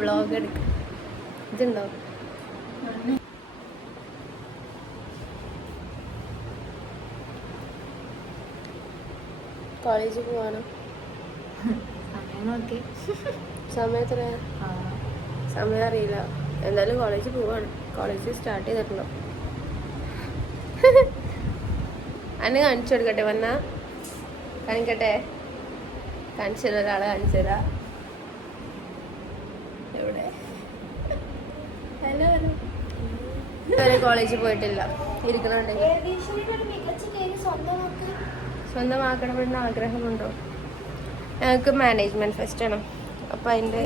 Vlog എടുക്കാം. ഇതുണ്ടോ? കോളേജിൽ പോവാണ്. സമയത്ര സമയം അറിയില്ല. എന്തായാലും കോളേജിൽ പോവാണ്. കോളേജ് സ്റ്റാർട്ട് ചെയ്തിട്ടുണ്ടോ? അന്നെ കാണിച്ചു കൊടുക്കട്ടെ? വന്നാ കാണിക്കട്ടെ? കാണിച്ചു തരാം. ഒരാളെ കാണിച്ചു തരാം. എവിടെ? Hello hello. ഇതുവരെ കോളേജിൽ പോയിട്ടില്ല. ഇരിക്കണുണ്ടെങ്കിൽ സ്വന്തമാക്കണമെന്ന് ആഗ്രഹമുണ്ടോ? ഞങ്ങൾക്ക് മാനേജ്മെന്റ് ഫെസ്റ്റ് ആണ്. അപ്പം അതിൻ്റെ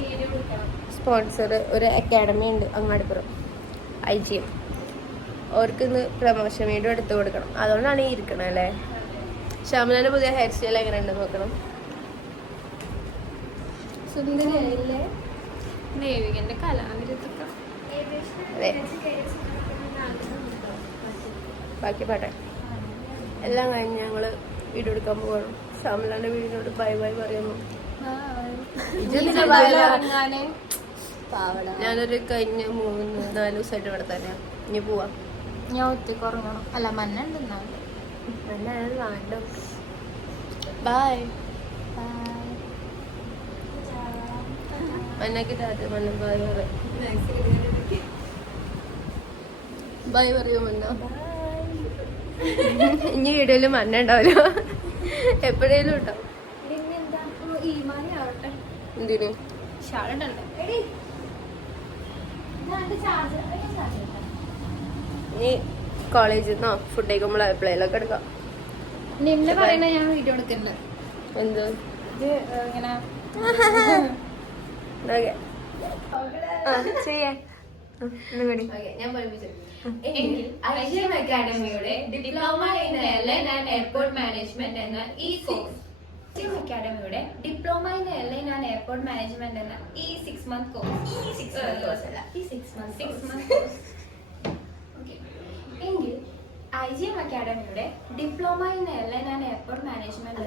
സ്പോൺസർ ഒരു അക്കാഡമി ഉണ്ട് അങ്ങാടിപ്പുറം, IGM. അവർക്ക് ഇന്ന് പ്രമോഷൻ വീഡിയോ എടുത്ത് കൊടുക്കണം. അതുകൊണ്ടാണ് ഈ ഇരിക്കണം അല്ലേ. ഷാമിലാൻ്റെ പുതിയ ഹെയർ സ്റ്റൈൽ എങ്ങനെ ഉണ്ട് നോക്കണം. സുന്ദരിയായില്ലേ? ദേവികൻ്റെ കലാവിരുദ്ധം. അതെ, ബാക്കി പാട്ടെ എല്ലാം കഴിഞ്ഞ് ഞങ്ങൾ വീഡിയോ എടുക്കാൻ പോകണം. ഷാമിലാൻ്റെ വീടിനോട് ബൈ ബൈ പറയുന്നു. ഞാനൊരു കഴിഞ്ഞ 3-4 ദിവസമായിട്ട് ഇവിടെ തന്നെയാണ്. ഇനി പോവാം. ഞാൻ ഒത്തിരി ഉറങ്ങണം. അല്ല മണ്ണുണ്ട്. ബൈ മന്നക്ക് മന്ന ബൈ പറയും. ബൈ പറയൂ മന്ന. ഇനി വീഡിയോയില് മന്ന ഉണ്ടാവല്ലോ, എപ്പോഴേലും ഉണ്ടാവും. എന്തിനു? ഇനി കോളേജിൽ നിന്നോ ഫുഡ് കഴിക്കുമ്പോൾ എപ്പോഴേലൊക്കെ എടുക്കാം. നിന്നെ പറയണ ഞാൻ വീഡിയോ എടുക്കുന്നുണ്ട്. എന്ത് ഇങ്ങനെ ചെയ്യാ? ഞാൻ പഠിപ്പിച്ചു. IGM അക്കാഡമിയുടെ diploma in airline and airport management എന്ന ഈ കോഴ്സ് അക്കാഡമിയുടെ diploma in airline and airport management എന്ന ഈ 6 month കോഴ്സ് എങ്കിൽ IGM അക്കാഡമിയുടെ diploma in airline and airport management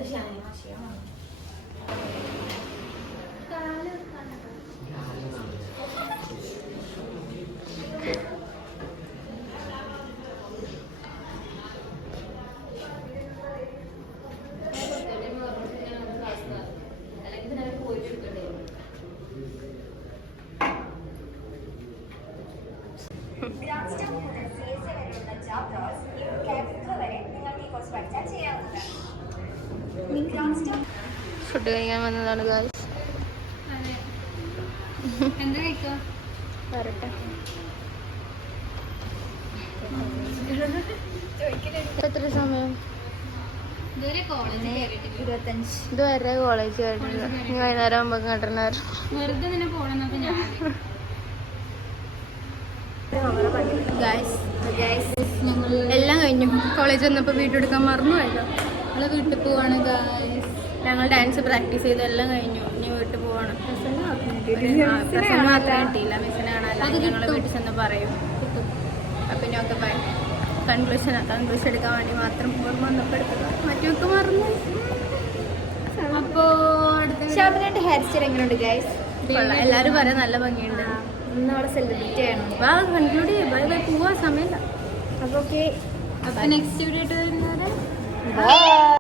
food കഴിക്കാൻ വന്നതാണ് ഗായ്സ്. എന്താ കഴിക്കുക? വരട്ടെ. എത്ര സമയം? ഇതുവരെ കോളേജ് 25. ഇതുവരെ കോളേജ് കയറിയിട്ടില്ല. വൈകുന്നേരം ആകുമ്പോൾ കണ്ടിരുന്ന വെറുതെ നിന്നെ പോണെന്നപ്പോ ഞാൻ ഞങ്ങൾ എല്ലാം കഴിഞ്ഞു. കോളേജ് വന്നപ്പോൾ വീട്ടിൽ എടുക്കാൻ മറന്നു പോയല്ലോ. ഞങ്ങൾ വീട്ടിൽ പോവാണ് ഗായ്സ്. ഞങ്ങൾ ഡാൻസ് പ്രാക്ടീസ് ചെയ്ത് എല്ലാം കഴിഞ്ഞു. ഇനി വീട്ടിൽ പോവാണ്. പ്രസന്റ് മാത്രമേ കിട്ടിയില്ല. മിസ്സിനെ കാണാൻ ഞങ്ങൾ വീട്ടിൽ ചെന്ന് പറയും. അപ്പം ഇനി ഒക്കെ ബൈ. കൺക്ലൂഷൻ എടുക്കാൻ വേണ്ടി മാത്രം ഓർമ്മ വന്നപ്പോൾ എടുക്കുക. മറ്റൊക്കെ മറന്നു. അപ്പോൾ ഷാമിലാൻ്റെ ഹെയർ സ്റ്റൈൽ എങ്ങനെയുണ്ട് ഗൈസ്? എല്ലാവരും പറയാൻ നല്ല ഭംഗിയുണ്ട്. ഇന്ന് അവിടെ സെലിബ്രിറ്റി ആണ്. കൺക്ലൂഡ് ചെയ്യാം. Bye bye. പോവാൻ സമയമില്ല. അപ്പോൾ ഓക്കെ. അപ്പോൾ നെക്സ്റ്റ് വീഡിയോ ആയിട്ട് വരുന്നത്